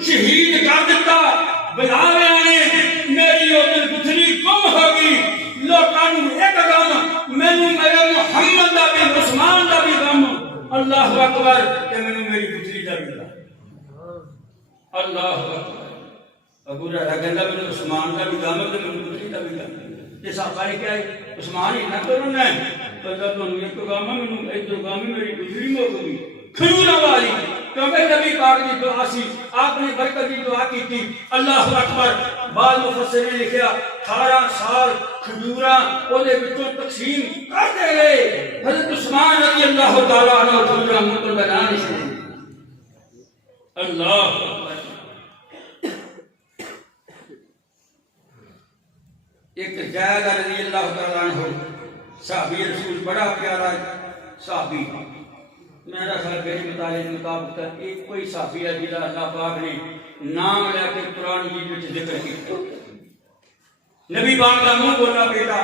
شہید کر دیتا بلاوے نے میری اور گزری گم ہو گئی لوکاں نو ایک غم مینوں میرے محمد دا بھی عثمان دا بھی غم اللہ اکبر کہ مینوں میری گزری دا بھی اللہ اکبر ابو ہریرہ کہندا مینوں عثمان دا بھی غم تے مینوں گزری دا بھی غم یہ صحابہ نے کہا عثمان ہی نہ کرنا پتا تو نہیں پیغام میں ایک پیغام میری گزری موت ہوئی کھجورا والی کیونکہ نبی پاک کی دعا سی آپ نے برکت کی دعا کی تھی اللہ اکبر بعض مفسرین نے لکھا 18 سال کھجورا وہ دے وچوں تقسیم کرتے گئے حضرت عثمان رضی اللہ تعالیٰ عنہ کھجورا منہ پر بنا نہیں سکتے اللہ اکبر ایک زید رضی اللہ تعالیٰ عنہ صحابی رسول بڑا پیارا صحابی میرا خیال میرے مطالعے کے مطابق ایک کوئی صحابی ہے جنہاں اللہ پاک نے نام لے کے قرآن کی وچ ذکر کیا نبی پاک کا منہ بولا بیٹا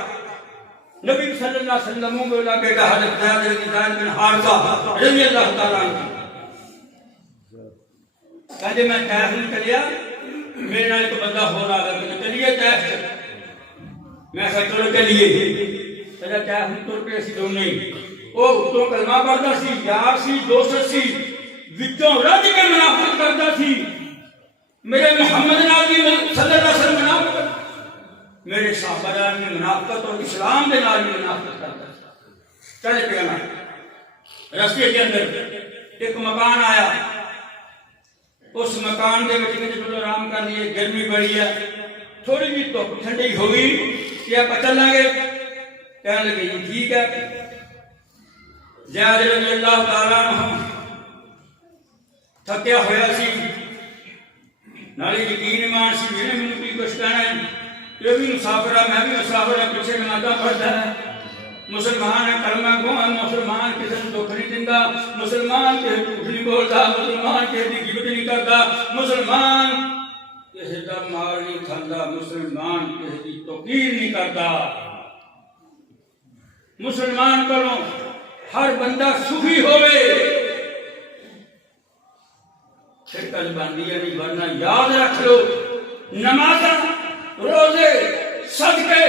نبی صلی اللہ علیہ وسلم منہ بولا بیٹا حضرت زید بن حارثہ رضی اللہ تعالیٰ عنہ کہتے میں طائف میں چلیا میرے نال ایک بندہ ہو رہا ہے کہ چلیے طائف میں کہا چلو چلیے کہتا طائف میں تر کے اسی دونوں نہیں وہ تو کلمہ پڑھتا سی یار سی دوست سی وچوں رج کے منافقت کرتا سی میرے محمد نبی صلی اللہ علیہ وسلم منافقت میرے صحابہ نے منافقت اور اسلام دے نال منافقت کرتا چل پیا میں رستے کے اندر ایک مکان آیا اس مکان دے وچ چلو آرام کر لیے گرمی بڑی ہے تھوڑی جی دھوپ ٹھنڈی ہوئی کہ آپ چلیں گے کہنے لگے جی ٹھیک ہے زید رضی اللہ تعالیٰ عنہ تھکیا ہویا سی نالے یقین ایمان سی میرے منہ کی کچھ کہنا ہے یہ بھی مسافر ہے میں بھی مسافر ہے پیچھے نمازاں پڑھتا ہے مسلمان ہے کلمہ گو ہے مسلمان کسی نے دکھ نہیں دیندا مسلمان کسی جھوٹ نہیں بولتا مسلمان کسی کی غیبت نہیں کرتا مسلمان کسی کا مال نہیں کھاندا مسلمان کسی کی توقیر نہیں کرتا مسلمان کرو ہر بندہ صوفی ہوئے شرکت باندھیا نہیں ورنہ یاد رکھ لو نمازاں روزے صدقے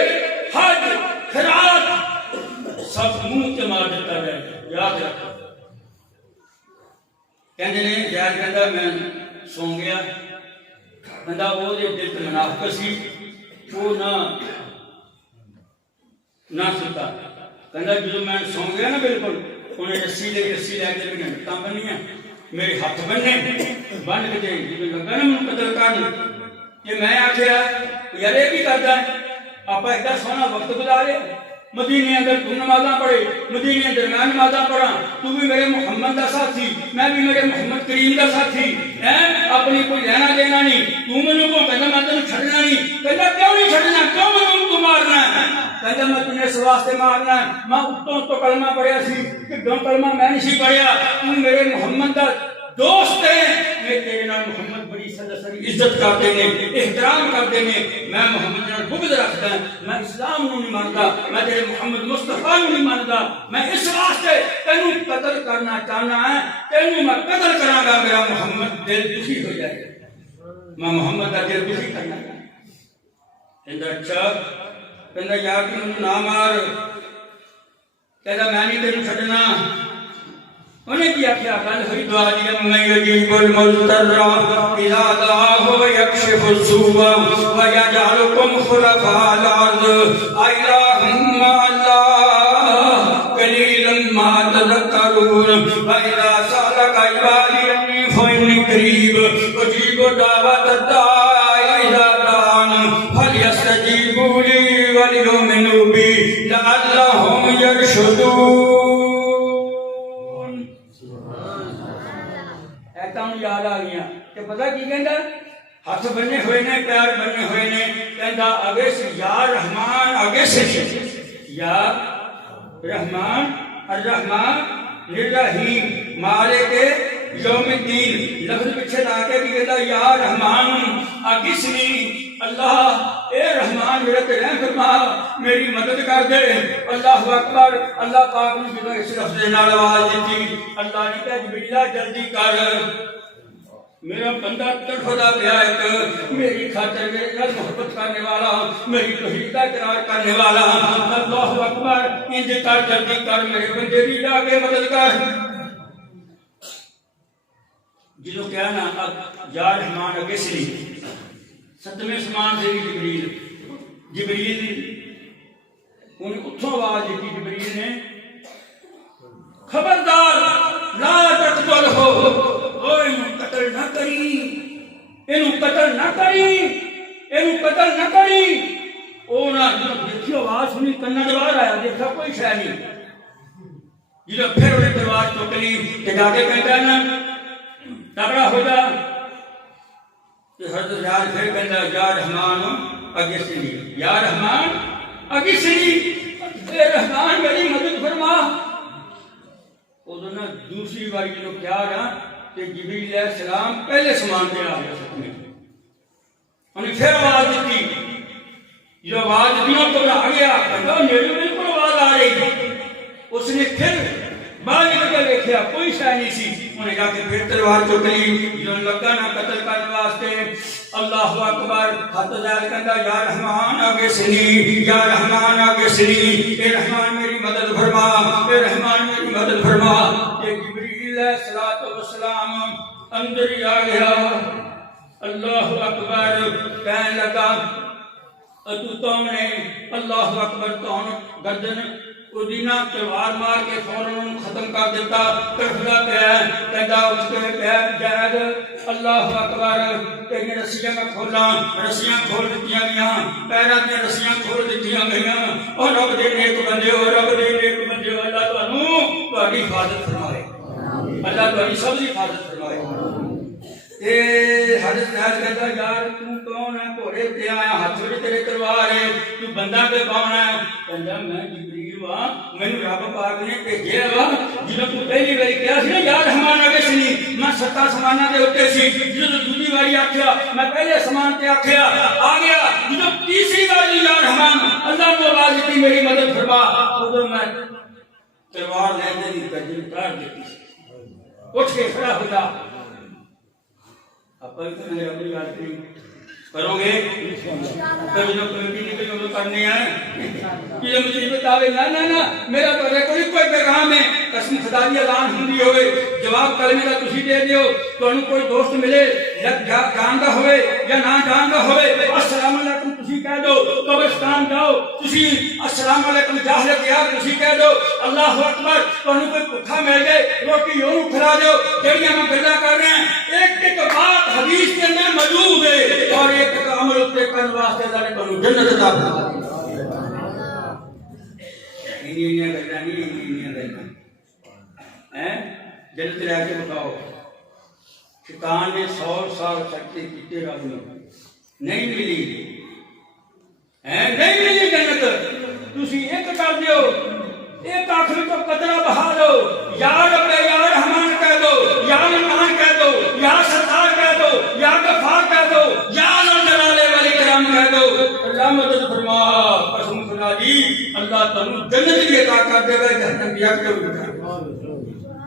حج خیرات سب منہ کے مار دیتا ہے یاد رکھو کہندے نے زید کہندا میں سو گیا کہندا وہ دے دل تے منافقت سی وہ نہ ستا کہندا جو میں سو گیا نا بالکل انہیں رسی لے کے میری ہٹاں بنیاں میرے ہاتھ بننے بن کے جی لگا نا مجھے قتل کرنا کہ میں آخیا یار یہ بھی کرتا ہے آپ ایسا سونا وقت گزارے مدینے اندر تو نمازاں پڑھے مدینے درمیان نمازاں پڑھا تو بھی میرے محمد کا ساتھی میں بھی میرے محمد کریم کا ساتھی اپنی کوئی لینا دینا نہیں تو مجھے کو کہنا میں تمہیں چھڑنا نہیں کہنا کیوں نہیں چھڑنا کیوں میں تو مارنا ہے کہنا میں تمہیں اس واسطے مارنا ہے میں اتوں تو کلمہ پڑھیا سی کہ دو کلمہ میں نہیں پڑھیا تو میرے محمد کا دوست ہے میں تیرے نام محمد بڑی سری عزت کرتے ہیں احترام کرتے ہیں میں محمد نال بغض رکھتا ہوں میں اسلام نو نہیں مانتا میں تیرے محمد مصطفیٰ نو نہیں مانتا میں اس واسطے تینوں قتل کرنا چاہنا ہے تینوں میں قتل کراں گا میرا محمد دل دشی ہو جائے گا میں محمد کا دل دشی کرنا کہندا اچھا کہندا یار تو مجھے نہ مار کہندا میں نہیں تینوں چھڈنا انہیں کیا کیا گل ہوئی دعا دی من یجیب المضطر اذا دعاہ ویکشف السوء ویجعلکم خلفاء الارض الہ مع اللہ قلیلا ما تذکرون واذا سألک عبادی انی فانی قریب اجیب دعوت الداعی اذا دعان فلیستجیبوا لی ولیؤمنوا بی لعلہم یرشدون یاد آ گیا کہ پتہ کی کہندا ہاتھ بننے ہوئے نے پیر بننے ہوئے نے کہندا آگے سے یا رحمان آگے سے یا رحمان الرحمن الرحیم مالک یوم الدین لفظ پیچھے لا کے بھی کہندا یا رحمان اغثنی اللہ اے رحمان میرے تے رحم فرما میری مدد کر دے اللہ اکبر اللہ پاک نے جدوں اس لفظ نال آواز دتی اللہ نے کہا جبریل جلدی کر میرا بندہ تڑپتا پیا ہے میری خاطر میرے نال محبت کرنے والا میری توحید کا اقرار کرنے والا اللہ اکبر انج کر جلدی کر میرے بندے دی جا کے مدد کر جدوں کہا نا یا رحمان اغثنی ستویں اسمان سے جبریل انہیں اتھوں آواز دیتی جبریل نے قتل نہ کری اینو قتل نہ کری اونا دیکھی آواز سنی کنا دوار آیا دیکھا کوئی شے نہیں جدو پھر انہیں تلوار چکلی کہ جا کے کہتا نا تگڑا ہو جا کہ حضرت ریاض پھر کہتا یا رحمان اگسنی یا رحمان اگسنی اے رحمان میری مدد فرما ادھر دوسری باری جو کیا رہا کہ جبریل علیہ السلام پہلے سامان دے آ گیا سکنے انہیں پھر آواز دیتی جو آواز دنیا کو آ گیا کہتا میرے بالکل آواز آ رہی اس نے پھر بعد میں دیکھا کوئی شے نہیں سی انہیں جا کے پھر تلوار چکلی جو لگا نہ قتل کرنے واسطے اللہ اکبر ہاتھ ظاہر کرتا یا رحمان آگے سنی یا رحمان آگے سنی اے رحمان میری مدد فرما اے رحمان میری مدد فرما کہ جبریل علیہ السلام اندر ہی آ گیا اللہ اکبر کہنے لگا تو نے اللہ اکبر تو گردن ادینہ تلوار مار کے فوراً ختم کر دیتا کرفلا کہتا اس کے جائد اللہ اکبر تیری رسیاں میں کھولا رسیاں کھول دیتیاں گیا پیرہ دیا رسیاں کھول دیتیاں گیا اور رب دے نیک بندے ہو رب دے نیک بندے ہو اللہ تو آنی حفاظت فرمائے اللہ تو آنی سب سے حفاظت فرمائے حضرت ریاض کہتا یار تو کون ہے گھوڑے تے آیا ہاتھ چھوڑے تیرے تلوار ہے تو بندہ پہ کون ہے کہتا میں جبریل ہوا میں رب پاک نے بھیجیا وا جدوں تو پہلی باری کیا سی نا یا رحمان اگے سنی میں 7 سماناں دے اوتے سی جدوں دوسری باری آکھیا میں پہلے سامان تے آکھیا آ گیا جدوں تیسری باری یا رحمان اللہ نے آواز دی میری مدد فرما ادھر میں تلوار لیندے دی گردن کاٹ دیتی اٹھ کے کھڑا ہو جا آپ نے اپنی بات کرو گے کبھی نہ کبھی نہیں کبھی کرنے ہیں یہ مجھے بتاوے نہ میرا تو کوئی پیغام ہے قسم خدا دی اعلان ہوندی ہوئے جواب کلمے دا تسی دے دیو تانوں کوئی دوست ملے جاندا ہوئے یا نہ جاندا ہوئے السلام علیکم تسی کہہ دو قبرستان جاؤ تسی السلام علیکم جاہل کیا تسی کہہ دو اللہ اکبر تانوں کوئی بھوکا مل جائے روٹی اونوں کھلا دو جڑیاں میں گلاں کر رہے ہیں ایک بات حدیث کے اندر موجود ہے اور ایک عمل تے کرن واسطے اللہ نے تانوں جنت عطا فرما دی انہی گلاں نہیں گلاں ہیں جنت لے کے بتاؤ شیطان نے 100 سال سکتے کیتے رب نے نہیں ملی ہے نہیں ملی جنت تسی ایک کر دیو ایک آخر کو قطرہ بہا دو یا رب یا رحمان کہہ دو یا رحمان کہہ دو یا ستار کہہ دو یا غفار کہہ دو یا ذوالجلال والاکرام کہہ دو اللہ مدد فرما قسم خدا دی اللہ تانوں جنت کی عطا کر دے گا جہنم کی آگ سے